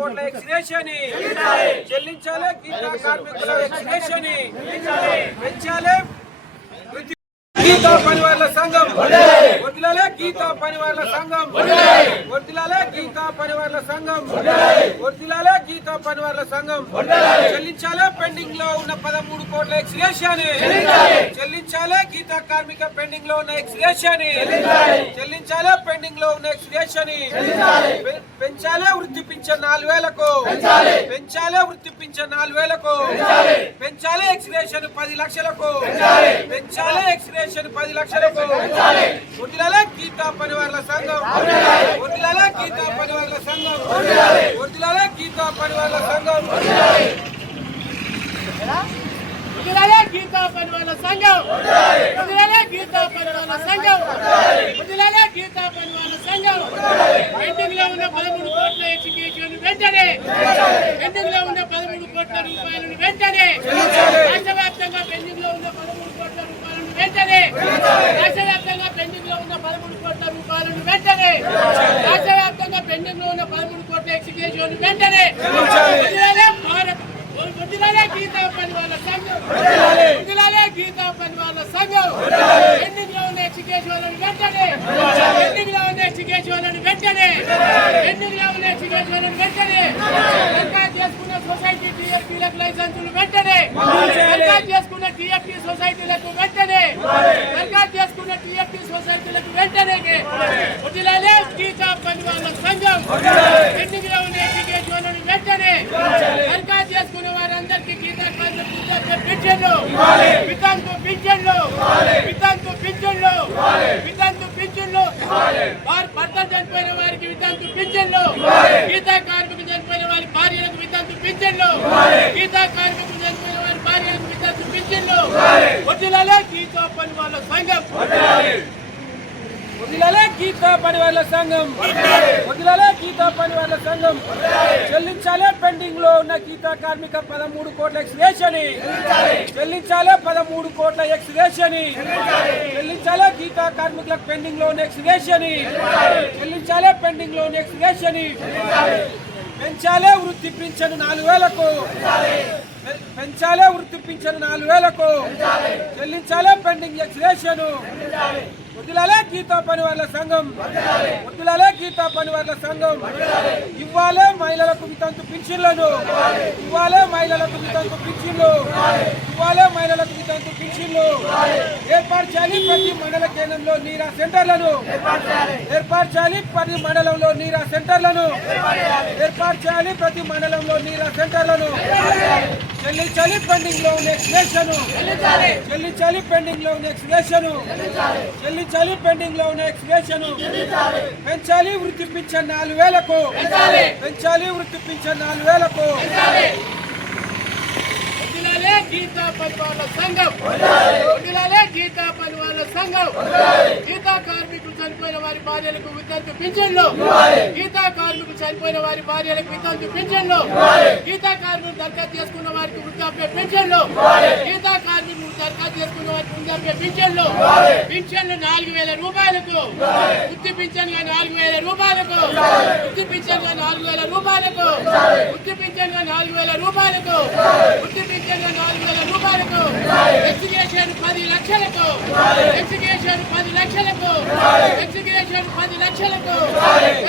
కోట్ల ఎక్స్గ్రేషన్ చెల్లించాలి గీతా కార్మికుల ఎక్స్గ్రేషన్ పెంచాలి. గీతా పనివార్ల సంఘం వదిలాలే గీతా పనివార్ల సంఘం వదిలాలే గీతా పనివార్ల సంఘం వదిలాలే గీతా పనివార్ల సంఘం చెల్లించాలే. పెండింగ్లో ఉన్న పదమూడు కోట్ల ఎక్స్గ్రేషన్ చెల్లించాలే. గీతా కార్మిక పెండింగ్లో ఉన్న ఎక్స్గ్రేషన్ చెల్లించాలే. పెండింగ్లో ఉన్న ఎక్స్గ్రేషన్ పెంచాలే. వృత్తి పింఛన్ నాలుగు వేలకు పెంచాలే. వృత్తి పింఛన్ నాలుగు వేలకు పెంచాలే. ఎక్స్గ్రేషన్ పది లక్షలకు. పెంచాలే. ఎక్స్గ్రేషన్ పది లక్షలకు. వదిలాలే గీతా పరివార్ల సంఘం. వదిలాలే గీతా పరివార్ల సంఘం. వదిలాలే గీతా పరివార్ల సంఘం. వదిలేలే గీతా పనివాళ్ళ సంఘం. వదిలేలే గీతా పనివాళ్ళ సంఘం. వదిలేలే గీతా పనివాళ్ళ సంఘం. పెండింగ్లో ఉన్న పదమూడు కోట్ల ఎడ్యుకేషన్ వెంటనే పెండింగ్లో ఉన్న పదమూడు కోట్ల రూపాయలను వెంటనే రాష్ట్ర వ్యాప్తంగా పెండింగ్లో ఉన్న పదమూడు కోట్ల రూపాయలను వెంటనే రాష్ట్ర వ్యాప్తంగా పెండింగ్లో ఉన్న పదమూడు కోట్ల రూపాయలను వెంటనే రాష్ట్ర వ్యాప్తంగా పెండింగ్లో ఉన్న పదమూడు కోట్ల ఎడ్యుకేషన్ వెంటనే వదిలేలే భారత్ వదిలాలే గీతా పని వాళ్ళ సంఘం వదిలాలే గీతా పని వాళ్ళ సంఘం పెండింగ్లో ఉన్న ఎడ్యుకేషన్ వాళ్ళని వెంటనే పెండింగ్లో ఉన్న ఎడ్యుకేషన్ వాళ్ళని వెంటనే పెండింగ్లో ఉన్న ఎడ్యుకేషన్ వాళ్ళని వెంటనే దరఖాస్తు చేసుకున్న సొసైటీ టీఎఫ్టీలకు లైసెన్సులు వెంటనే దరఖాస్తు చేసుకున్న టీఎఫ్టీ సొసైటీలకు వెంటనే దరఖాస్తు చేసుకున్న టీఎఫ్టీ సొసైటీలకు వెంటనే వదిలే గీతా పని వాళ్ళ సంఘం. పెండింగ్ ఉన్న ఎడ్యుకేషన్ వెంటనే దరఖాస్తు చేసుకున్న వారందరికీ గీతా పింఛన్లు వితంతు పింఛన్లు వితంతు పింఛన్లు వితంతు పింఛన్లు. వారి భర్తలు చనిపోయిన వారికి వితంతు పింఛన్లు గీతా కార్మికులు చనిపోయిన వారి భార్యలకు వితంతు పింఛన్లు గీతా కార్మికులు చనిపోయిన వారి భార్యలకు వితంతు పింఛన్లు వదిలలే గీతా పని వాళ్ళ సంఘం. వదిలాలే గీతా పరివార్ల సంఘం. వదిలాలే గీతా పరివార్ల సంఘం. చెల్లించాలే పెండింగ్లో ఉన్న గీతా కార్మిక పదమూడు కోట్ల ఎక్స్గ్రేషన్ చెల్లించాలే పదమూడు కోట్ల ఎక్స్గ్రేషన్ చెల్లించాలే గీతా కార్మికులకు పెండింగ్లో ఉన్న ఎక్స్గ్రేషన్ చెల్లించాలే పెండింగ్లో ఉన్న ఎక్స్గ్రేషన్ పెంచాలే వృత్తి పింఛను నాలుగు వేలకు. పెంచాలే వృత్తి పింఛను నాలుగు వేలకు చెల్లించాలే పెండింగ్ ఎక్స్గ్రేషన్ వదిలాలే గీతా పని వాళ్ళ సంఘం. వదిలాలే గీతా పని వాళ్ళ సంఘం. ఇవ్వాలే మహిళలకు వితంతు పింఛన్లను. ఇవ్వాలే మహిళలకు వితంతు పింఛన్లు. ఇవ్వాలే? మహిళలకు వితంతు పింఛన్లు. ఏర్పాటు చేయాలి ప్రతి మండల కేంద్రంలో నీరా సెంటర్లను. ఏర్పాటు చేయాలి. ప్రతి మండలంలో నీరా సెంటర్లను. ఏర్పాటు చేయాలి. ప్రతి మండలంలో నీరా సెంటర్లను. చెల్లించాలి పెండింగ్లో ఉన్న ఎక్స్ప్రెషన్ చెల్లించాలి. పెండింగ్లో ఉన్న ఎక్స్ప్రెషన్ చెల్లించాలి. పెండింగ్లో ఉన్న ఎక్స్ప్రెషన్ పెంచాలి వృత్తి పింఛన్ నాలుగు వేలకు. పెంచాలి. వృత్తి పింఛన్ నాలుగు వేలకు. గీతా పరివాళ్ళ సంఘం. వదిలాలే గీతా పరివాళ్ళ సంఘం. గీతా కార్మికులు చనిపోయిన వారి భార్యలకు వితంతు పింఛన్లు. గీతా కార్మికులు చనిపోయిన వారి భార్యలకు వితంతు పింఛన్లు. గీతా కార్మికులు దరఖాస్తు చేసుకున్న వారికి వృద్ధాప్య పింఛన్లు. చేసుకున్న వారికి వృద్ధాప్య పింఛన్లు. పింఛన్లు నాలుగు వేల రూపాయలకు. వృత్తి పింఛన్గా నాలుగు వేల రూపాయలకు. వృత్తి పింఛన్గా నాలుగు వేల రూపాయలకు. వృత్తి పింఛన్గా నాలుగు వేల రూపాయలకు. వృత్తి పింఛన్గా నాలుగు వేల రూపాయలకు. ఎక్సిగేషన్ పది లక్షలకు. ఎక్సిగేషన్ పది లక్షలకు. ఎక్సిగేషన్ పది లక్షలకు.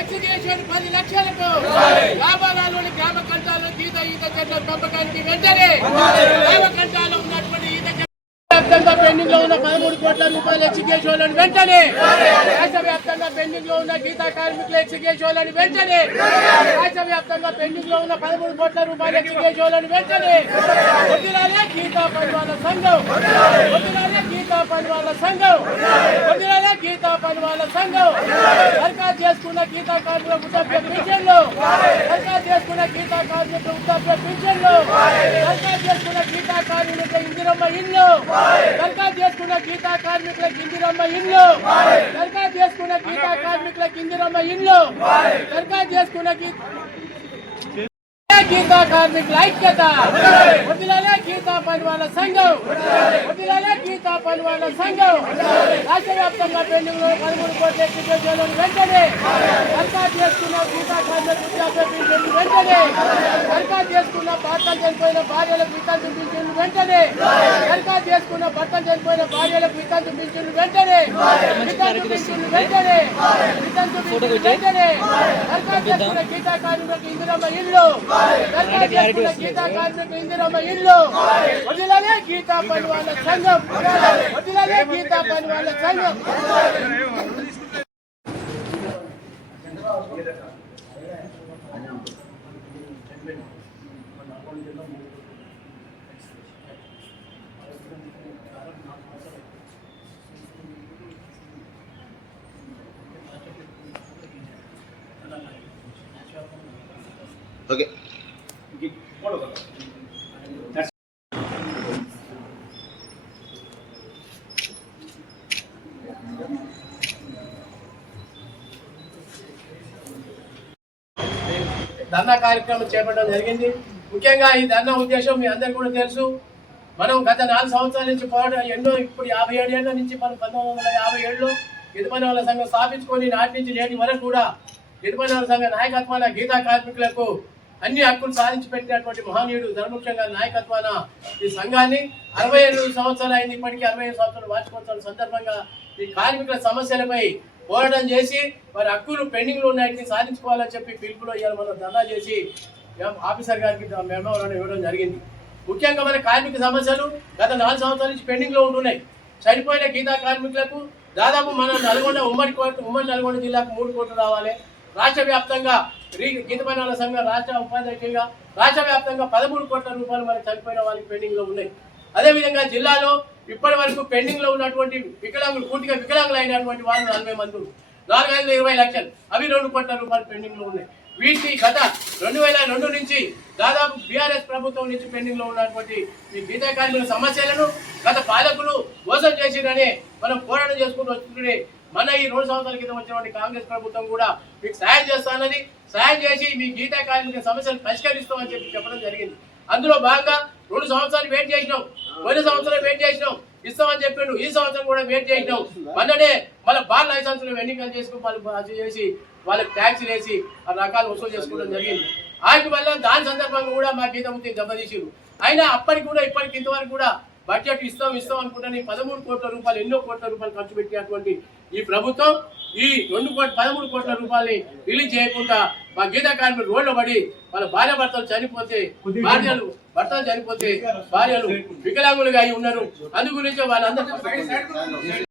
ఎక్సిగేషన్ పది లక్షలకు. లాభాలలోని గ్రామ కంటాలు గీత ఈత చెట్ల పెంపకానికి వెంటనే గ్రామ కంటాలో ఉన్నటువంటి ఈత చెట్ల వ్యాప్తంగా పెండింగ్లో ఉన్న పదమూడు కోట్ల రూపాయల ఎక్సిగేషన్ వెంటనే రాష్ట్ర వ్యాప్తంగా పెండింగ్లో ఉన్న గీతా కార్మికుల ఎక్సిగేషన్ వెంటనే రాష్ట్ర వ్యాప్తంగా పెండింగ్లో ఉన్న పదమూడు కోట్ల రూపాయల ఎక్సిగేషన్ వెంటనే వదిలాలే గీతా పరివాల సంఘం వదిలాలే గీతా పరివాల సంఘం వదిలాలే గీతా పరివాల సంఘం సర్కార్ చేసుకున్న గీతా కార్మికుల వృద్ధాప్య పింఛన్లు సర్కార్ చేసుకున్న గీతా కార్మికుల వృద్ధాప్య పింఛన్లు సర్కార్ చేసుకున్న గీతా కార్మికుల ఇందిరమ్మ ఇల్లు దరఖాస్తు చేసుకున్న గీతా కార్మికుల కిందిరమ్మ ఇల్లు. దరఖాస్తు చేసుకున్న గీతా కార్మికుల కిందిరమ్మ ఇల్లు. దరఖాస్తు చేసుకున్న గీతా కార్మికుల ఐక్యత. వదిలలే గీతా పని వాళ్ళ సంఘం. వదిలలే జనతా పని సంఘం రాష్ట్ర వ్యాప్తంగా పెండింగ్ పదమూడు కోట్ల ఎక్కించాలను వెంటనే దరఖాస్తు చేసుకున్న గీతా కార్మిక వృద్ధాప్య వెంటనే దరఖాస్తు చేసుకున్న భర్తలు చనిపోయిన భార్యలకు వితంతు పింఛన్లు వెంటనే దరఖాస్తు చేసుకున్న భర్తలు చనిపోయిన భార్యలకు వితంతు పింఛన్లు వెంటనే వితంతు పింఛన్లు వెంటనే వితంతు పింఛన్లు వెంటనే దరఖాస్తు చేసుకున్న గీతా కార్మికులకు ఇందిరమ్మ ఇల్లు దరఖాస్తు చేసుకున్న గీతా కార్మికులకు ఇందిరమ్మ ఇల్లు వదిలనే గీతా పని వాళ్ళ సంఘం వదిలనే గీతా పని వాళ్ళ సంఘం ఓకే ధర్నా కార్యక్రమం చేపట్టడం జరిగింది. ముఖ్యంగా ఈ ధర్నా ఉద్దేశం మీ అందరికీ కూడా తెలుసు. మనం గత నాలుగు సంవత్సరాల నుంచి పోరాటం ఎన్నో ఇప్పుడు యాభై ఏడు ఏళ్ళ నుంచి మనం పంతొమ్మిది వందల యాభై ఏడులో యజమాని వాళ్ళ సంఘం స్థాపించుకొని నాటి నుంచి నేటి వరకు కూడా యజమాని సంఘ నాయకత్వాన గీతా కార్మికులకు అన్ని హక్కులు సాధించి పెట్టినటువంటి మహనీయుడు ధర్మముఖ్యంగా నాయకత్వాన ఈ సంఘాన్ని అరవై ఎనిమిది సంవత్సరాలు అయింది. ఇప్పటికీ అరవై ఐదు సంవత్సరాలు వార్షికోత్సవం సందర్భంగా ఈ కార్మికుల సమస్యలపై పోరాటం చేసి వారి హక్కులు పెండింగ్లో ఉన్నాయని సాధించుకోవాలని చెప్పి పిలుపులో ఇవాళ మనం ధర్నా చేసి ఆఫీసర్ గారికి మెమోరాన్ని ఇవ్వడం జరిగింది. ముఖ్యంగా మన కార్మిక సమస్యలు గత నాలుగు సంవత్సరాల నుంచి పెండింగ్లో ఉంటున్నాయి. చనిపోయిన గీతా కార్మికులకు దాదాపు మన నల్గొండ ఉమ్మడి ఉమ్మడి నల్గొండ జిల్లాకు మూడు కోట్లు రావాలి. రాష్ట్ర వ్యాప్తంగా రీ- గీత సంఘం రాష్ట్ర ఉపాధ్యక్షులుగా రాష్ట్ర వ్యాప్తంగా పదమూడు కోట్ల రూపాయలు మన చనిపోయిన వాళ్ళకి పెండింగ్లో ఉన్నాయి. అదేవిధంగా జిల్లాలో ఇప్పటి వరకు పెండింగ్లో ఉన్నటువంటి వికలాంగులు పూర్తిగా వికలాంగులు అయినటువంటి వాళ్ళు నలభై మంది నాలుగు ఐదు ఇరవై లక్షలు. అవి రెండు కోట్ల రూపాయలు పెండింగ్లో ఉన్నాయి. వీటి గత రెండు వేల రెండు నుంచి దాదాపు బీఆర్ఎస్ ప్రభుత్వం నుంచి పెండింగ్లో ఉన్నటువంటి ఈ గీతాకారుల సమస్యలను గత పాలకులు మోసం చేసిరని మనం పోరాటం చేసుకుంటూ వస్తుంటే మన ఈ రెండు సంవత్సరాల క్రితం వచ్చినటువంటి కాంగ్రెస్ ప్రభుత్వం కూడా మీకు సాయం చేస్తానని సాయం చేసి మీ గీతాకారుల సమస్యలు పరిష్కరిస్తామని చెప్పి చెప్పడం జరిగింది. అందులో భాగంగా రెండు సంవత్సరాలు వెయిట్ చేసినాం. పోయిన సంవత్సరం వెయిట్ చేసినాం. ఇస్తామని చెప్పిండు. ఈ సంవత్సరం కూడా వెయిట్ చేసినాం. మొన్ననే మళ్ళీ బార్ లైసెన్సులు ఎన్నికలు చేసుకుని వాళ్ళు చేసి వాళ్ళకి ట్యాక్సీలు వేసి ఆ రకాలు వసూలు చేసుకోవడం జరిగింది. వాటి వల్ల దాని సందర్భంగా కూడా మా గీత ముత్తి దెబ్బతీసిరు అయినా అప్పటికి కూడా ఇప్పటికి ఇంతవరకు కూడా బడ్జెట్ ఇస్తాం ఇస్తాం అనుకుంటే పదమూడు కోట్ల రూపాయలు ఎన్నో కోట్ల రూపాయలు ఖర్చు పెట్టినటువంటి ఈ ప్రభుత్వం ఈ రెండు కోట్ల పదమూడు కోట్ల రూపాయలని రిలీజ్ చేయకుండా మా గీతా కార్మికులు రోడ్లు పడి వాళ్ళ భార్య భర్తలు చనిపోతే భార్యలు భర్తలు చనిపోతే భార్యలు వికలాంగులుగా అయి ఉన్నారు అందు గురించి వాళ్ళందరూ